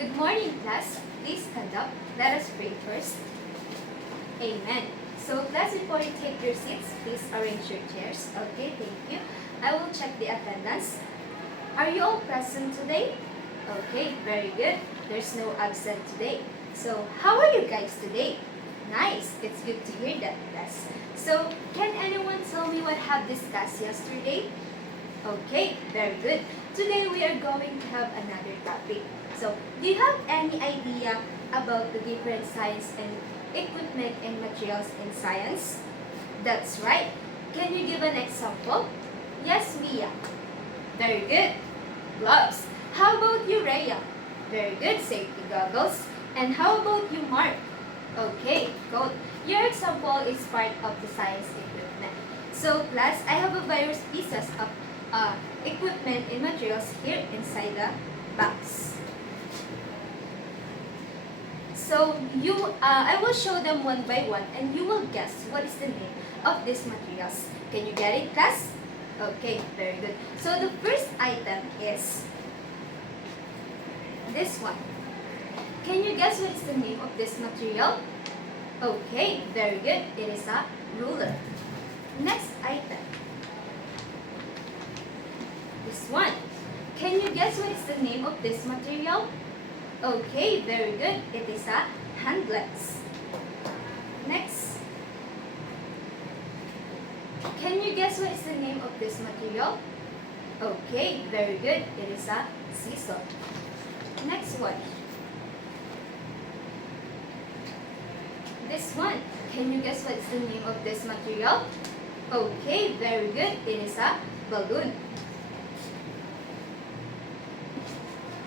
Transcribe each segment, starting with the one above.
Good morning, class. Please stand up. Let us pray first. Amen. So, class, before you take your seats, please arrange your chairs. Okay, thank you. I will check the attendance. Are you all present today? Okay, very good. There's no absent today. So, how are you guys today? Nice. It's good to hear that, class. So, can anyone tell me what have discussed yesterday? Okay, very good. Today we are going to have another topic. So, do you have any idea about the different science and equipment and materials in science? That's right. Can you give an example? Yes, Mia. Very good. Gloves. How about you, Rhea? Very good. Safety goggles. And how about you, Mark? Okay, good. Your example is part of the science equipment. So, class, I have a various pieces of equipment and materials here inside the box. So I will show them one by one, and you will guess what is the name of these materials. Can you get it, class? Okay, very good. So the first item is this one. Can you guess what is the name of this material? Okay, very good. It is a ruler. Next item. This one. Can you guess what is the name of this material? Okay, very good. It is a handlets. Next. Can you guess what is the name of this material? Okay, very good. It is a scissor. Next one. This one. Can you guess what is the name of this material? Okay, very good. It is a balloon.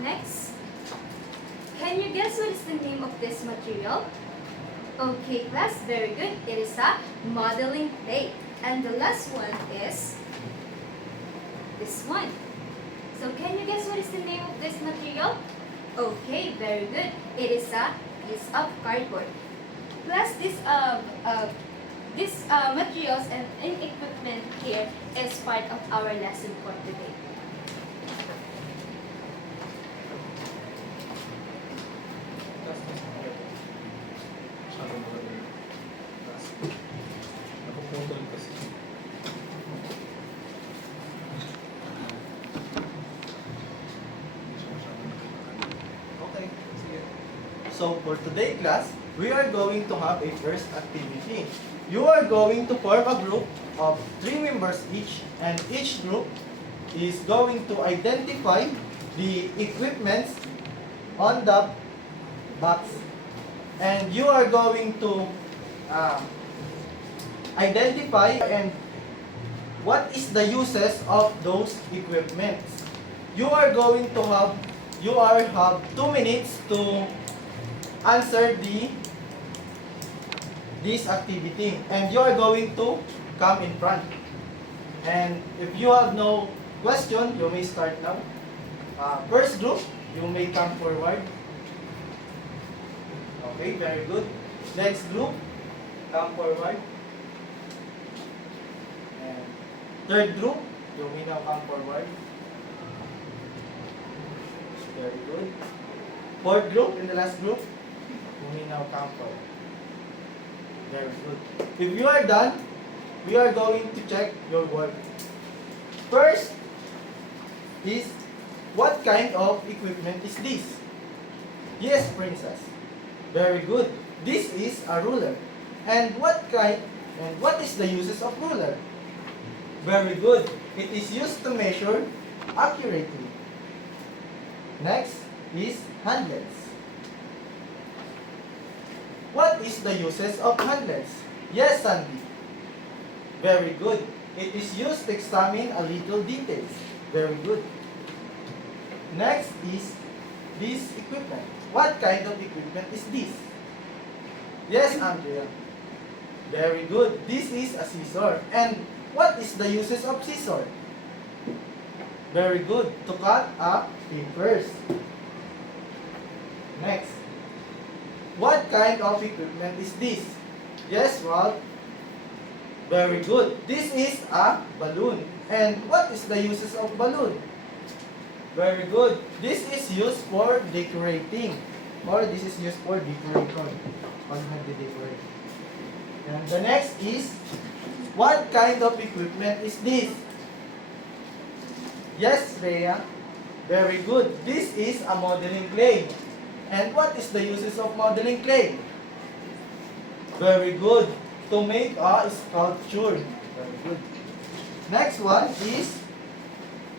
Next. Can you guess what is the name of this material? Okay, class, very good. It is a modeling plate. And the last one is this one. So can you guess what is the name of this material? Okay, very good. It is a piece of cardboard. Plus, this materials and equipment here is part of our lesson for today. Napuputol kasi. Okay, sige. So for today class, we are going to have a first activity. You are going to form a group of 3 members each, and each group is going to identify the equipments on the box. And you are going to identify and what is the uses of those equipments. You are going to have 2 minutes to answer this activity, and you are going to come in front. And if you have no question, you may start now. First group, you may come forward. Okay, very good. Next group, come forward. And third group, you may now come forward. Very good. Fourth group, in the last group, you may now come forward. Very good. If you are done, we are going to check your work. First is, what kind of equipment is this? Yes, princess. Very good. This is a ruler. And what is the uses of ruler? Very good. It is used to measure accurately. Next is handlets. What is the uses of handlets? Yes, Sandy. Very good. It is used to examine a little details. Very good. Next is this equipment. What kind of equipment is this? Yes, Andrea. Very good. This is a scissor. And what is the uses of scissor? Very good. To cut up papers. Next. What kind of equipment is this? Yes, Ralph. Very good. This is a balloon. And what is the uses of balloon? Very good. This is used for decorating. Or this is used for decoration. On the decorate. And the next is, what kind of equipment is this? Yes, Rhea. Very good. This is a modeling clay. And what is the uses of modeling clay? Very good. To make a sculpture. Very good. Next one is,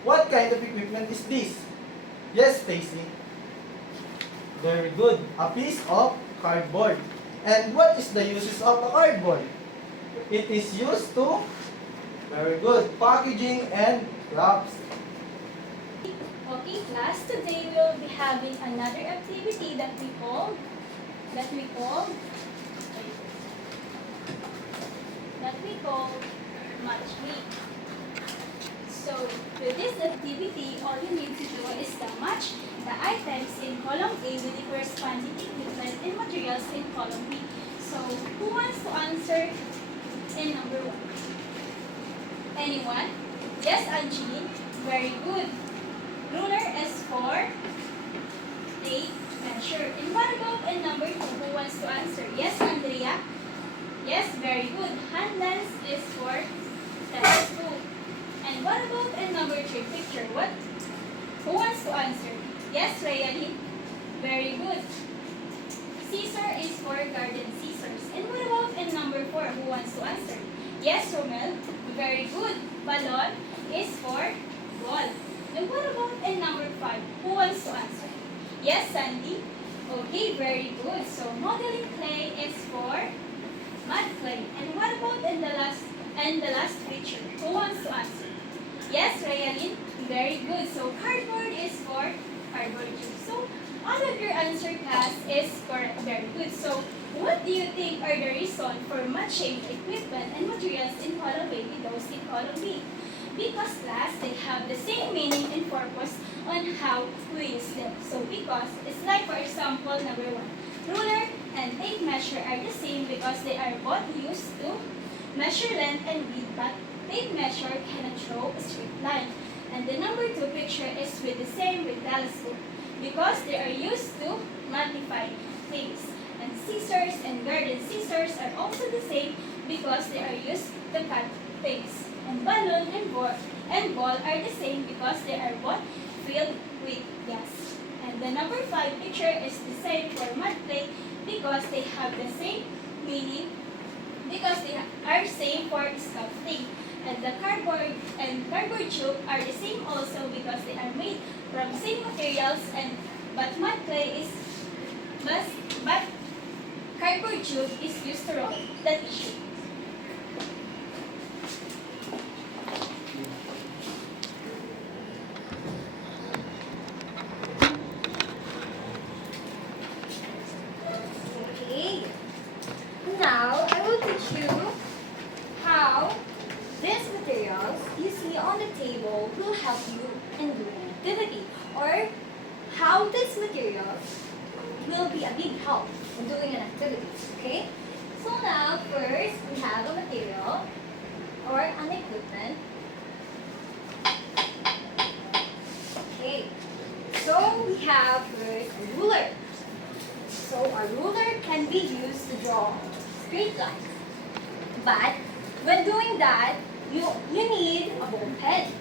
what kind of equipment is this? Yes, Stacy. Very good. A piece of cardboard. And what is the uses of a cardboard? It is used to, very good, packaging and wraps. Okay, class, today we'll be having another activity that we call match me. So with this activity, all you need to do is to match the items in column A with the corresponding equipment and materials in column B. So who wants to answer in number 1? Anyone? Yes, Angie. Very good. Ruler is for tape measure. And what about in number 2? Who wants to answer? Yes, Andrea. Yes, very good. Hand lens is for telescope. And what about in number 3? Picture. What? Who wants to answer? Yes, Rayali. Very good. Scissor is for garden scissors. And what about in number 4? Who wants to answer? Yes, Romel. Very good. Balon is for ball. And what about in number 5? Who wants to answer? Yes, Sandy. Okay, very good. So modeling clay is for mud clay. And what about in the last picture? Who wants to answer? Yes, Rayalyn. Very good. So cardboard is for cardboard tube. So all of your answer, class, is correct. Very good. So what do you think are the reason for matching equipment and materials in column A with those in column B? Because, class, they have the same meaning and purpose on how we use them. So because it's like, for example, number 1, ruler and tape measure are the same because they are both used to measure length and width, but tape measure cannot draw a straight line. And the number 2 picture is with the same with telescope because they are used to magnify things. And scissors and garden scissors are also the same because they are used to cut things. And balloon and ball are the same because they are both filled with gas. And the number 5 picture is the same for mud clay because they have the same meaning because they are same for sculpting. And the cardboard tube are the same also because they are made from same materials, and but mud clay is but cardboard tube is used to roll the tissue. Okay. Now, I will teach you how these materials you see on the table will help you in doing an activity, or how these materials will be a big help in doing an activity. Okay? So now, first, we have a material or an equipment. Okay. So we have first a ruler. So a ruler can be used to draw straight lines. But when doing that, you need a ball pen.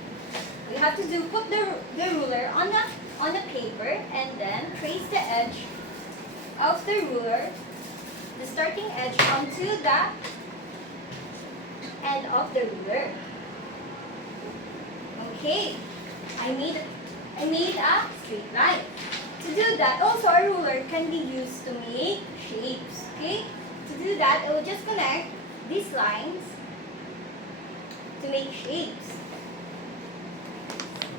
You have to put the ruler on the paper and then trace the edge of the ruler, the starting edge, onto the end of the ruler. Okay, I need a straight line. To do that, also a ruler can be used to make shapes. Okay, to do that, I will just connect these lines to make shapes.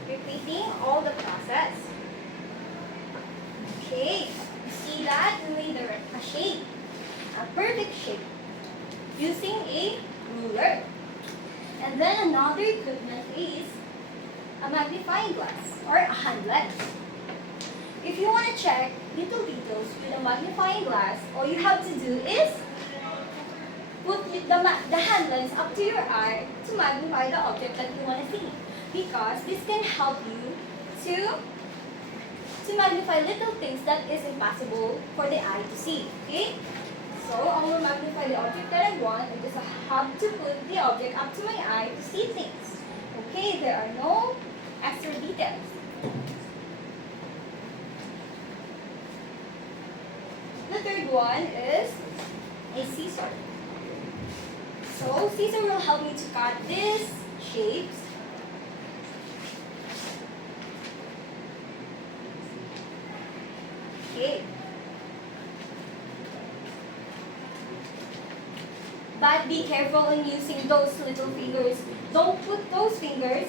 Repeating all the process. Okay, you see that we made a shape, a perfect shape, using a ruler. And then another equipment is a magnifying glass or a hand lens. If you want to check little details with a magnifying glass, all you have to do is put the hand lens up to your eye to magnify the object that you want to see. Because this can help you to magnify little things that is impossible for the eye to see. Okay? So I will magnify the object that I want. I just have to put the object up to my eye to see things. Okay, there are no extra details. The third one is a scissor. So scissor will help me to cut these shapes. Okay. But be careful in using those little fingers. Don't put those fingers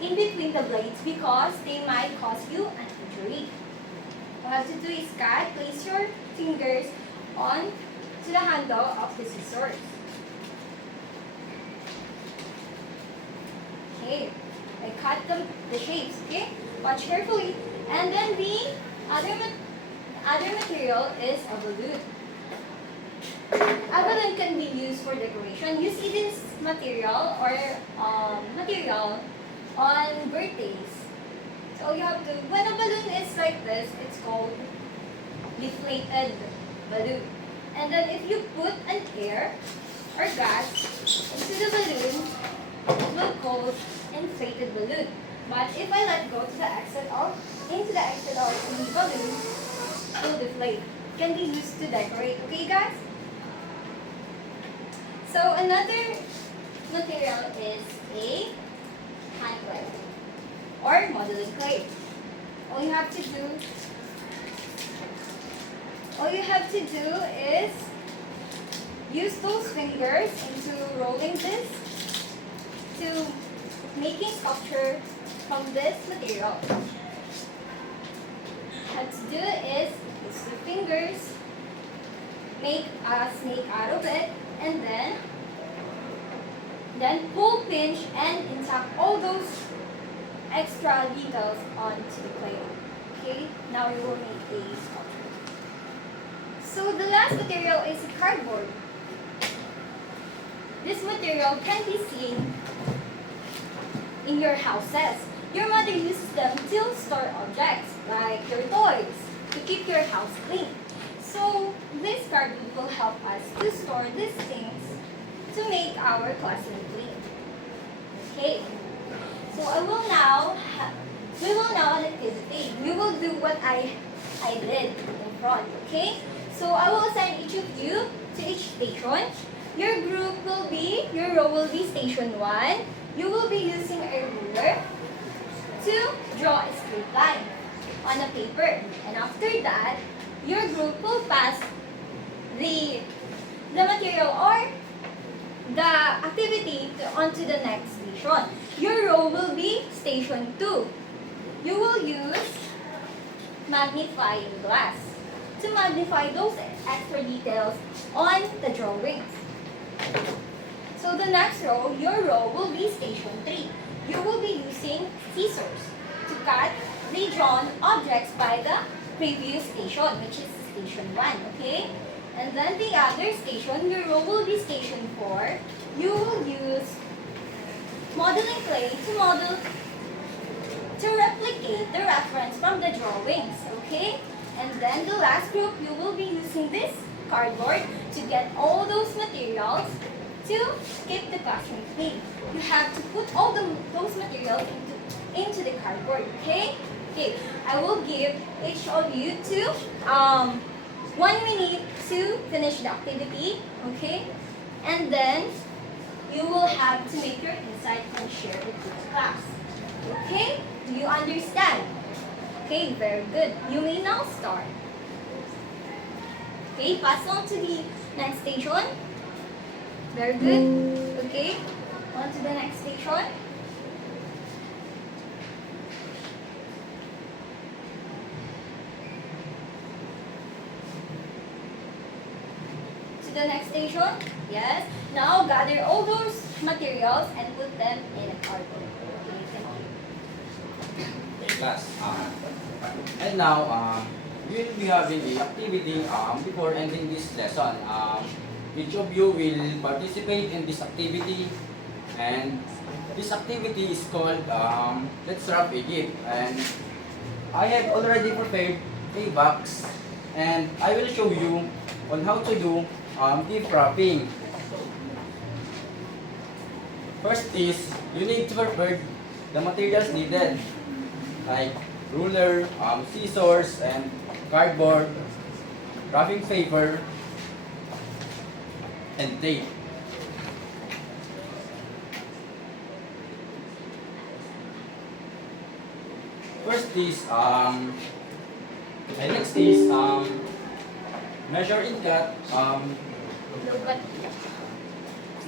in between the blades because they might cause you an injury. What you have to do is place your fingers on to the handle of the scissors. Okay, I cut the shapes, okay? Watch carefully. And then the other material is a balloon. A balloon can be used for decoration. You see this material or material on birthdays. So you have to, when a balloon is like this, it's called deflated balloon. And then if you put an air or gas into the balloon, it will cause inflated balloon. But if I let go to the exit of the balloon, it will deflate. It can be used to decorate. Okay, guys? So another material is a hand clay or modeling clay. All you have to do is use those fingers into rolling this to making sculpture from this material. What to do is use the fingers, make a snake out of it, and then pull, pinch, and intact all those extra details onto the clay. Okay, now you will make a sculpture. So the last material is cardboard. This material can be seen in your houses. Your mother uses them to store objects like your toys to keep your house clean. So this cardboard will help us to store these things to make our classroom clean. Okay. So we will now an activity. We will do what I did in front. Okay. So I will assign each of you to each station. Your row will be station 1. You will be using a ruler to draw a straight line on a paper. And after that, your group will pass the material or the activity onto the next station. Your row will be station 2. You will use magnifying glass to magnify those extra details on the drawings. So the next row, your row will be station 3. You will be using scissors to cut the drawn objects by the previous station, which is station 1, okay? And then the other station, your row will be station 4. You will use modeling clay to replicate the reference from the drawings, okay? And then the last group, you will be using this cardboard to get all those materials to keep the classroom clean. You have to put all those materials into the cardboard, okay? Okay, I will give each of you 1 minute to finish the activity, okay? And then you will have to make your insight and share it with the class. Okay? Do you understand? Okay, very good. You may now start. Okay, pass on to the next station. Very good. Okay, on to the next station. To the next station. Yes. Now gather all those materials and put them in a cardboard. Okay, thank you. Okay, class. And now, we will be having the activity before ending this lesson. Each of you will participate in this activity, and this activity is called Let's Wrap a Gift, and I have already prepared a box, and I will show you on how to do gift wrapping. First is, you need to prepare the materials needed, like ruler, scissors, and cardboard, wrapping paper, and tape. First is, and next is, measure and cut, Lugat.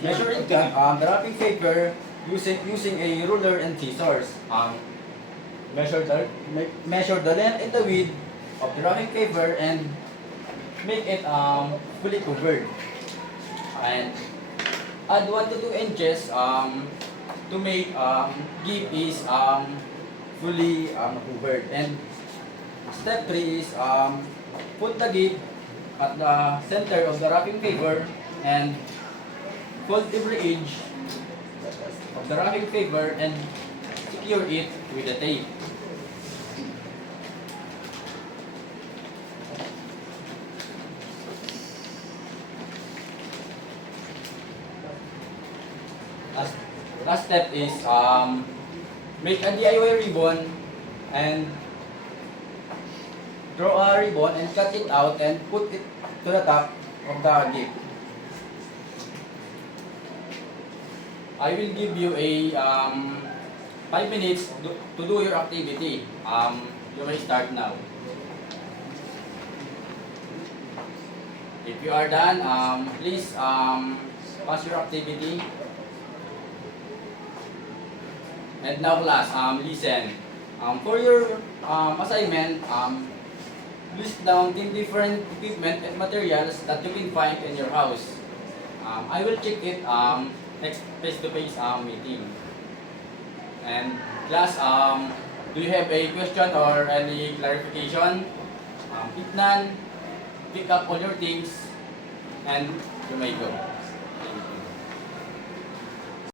measure and cut the wrapping paper using a ruler and scissors. Measure the length and the width of the wrapping paper and make it fully covered. And add 1 to 2 inches to make gift is fully covered. And step 3 is put the gift at the center of the wrapping paper and fold every edge of the wrapping paper and secure it with the tape. Last step is make a DIY ribbon and draw a ribbon and cut it out and put it to the top of the gift. I will give you a 5 minutes to do your activity. You may start now. If you are done, please pass your activity. And now class, listen. For your assignment, list down 10 different equipment and materials that you can find in your house. I will check it next face-to-face meeting. And class, do you have a question or any clarification? If none, pick up all your things and you may go.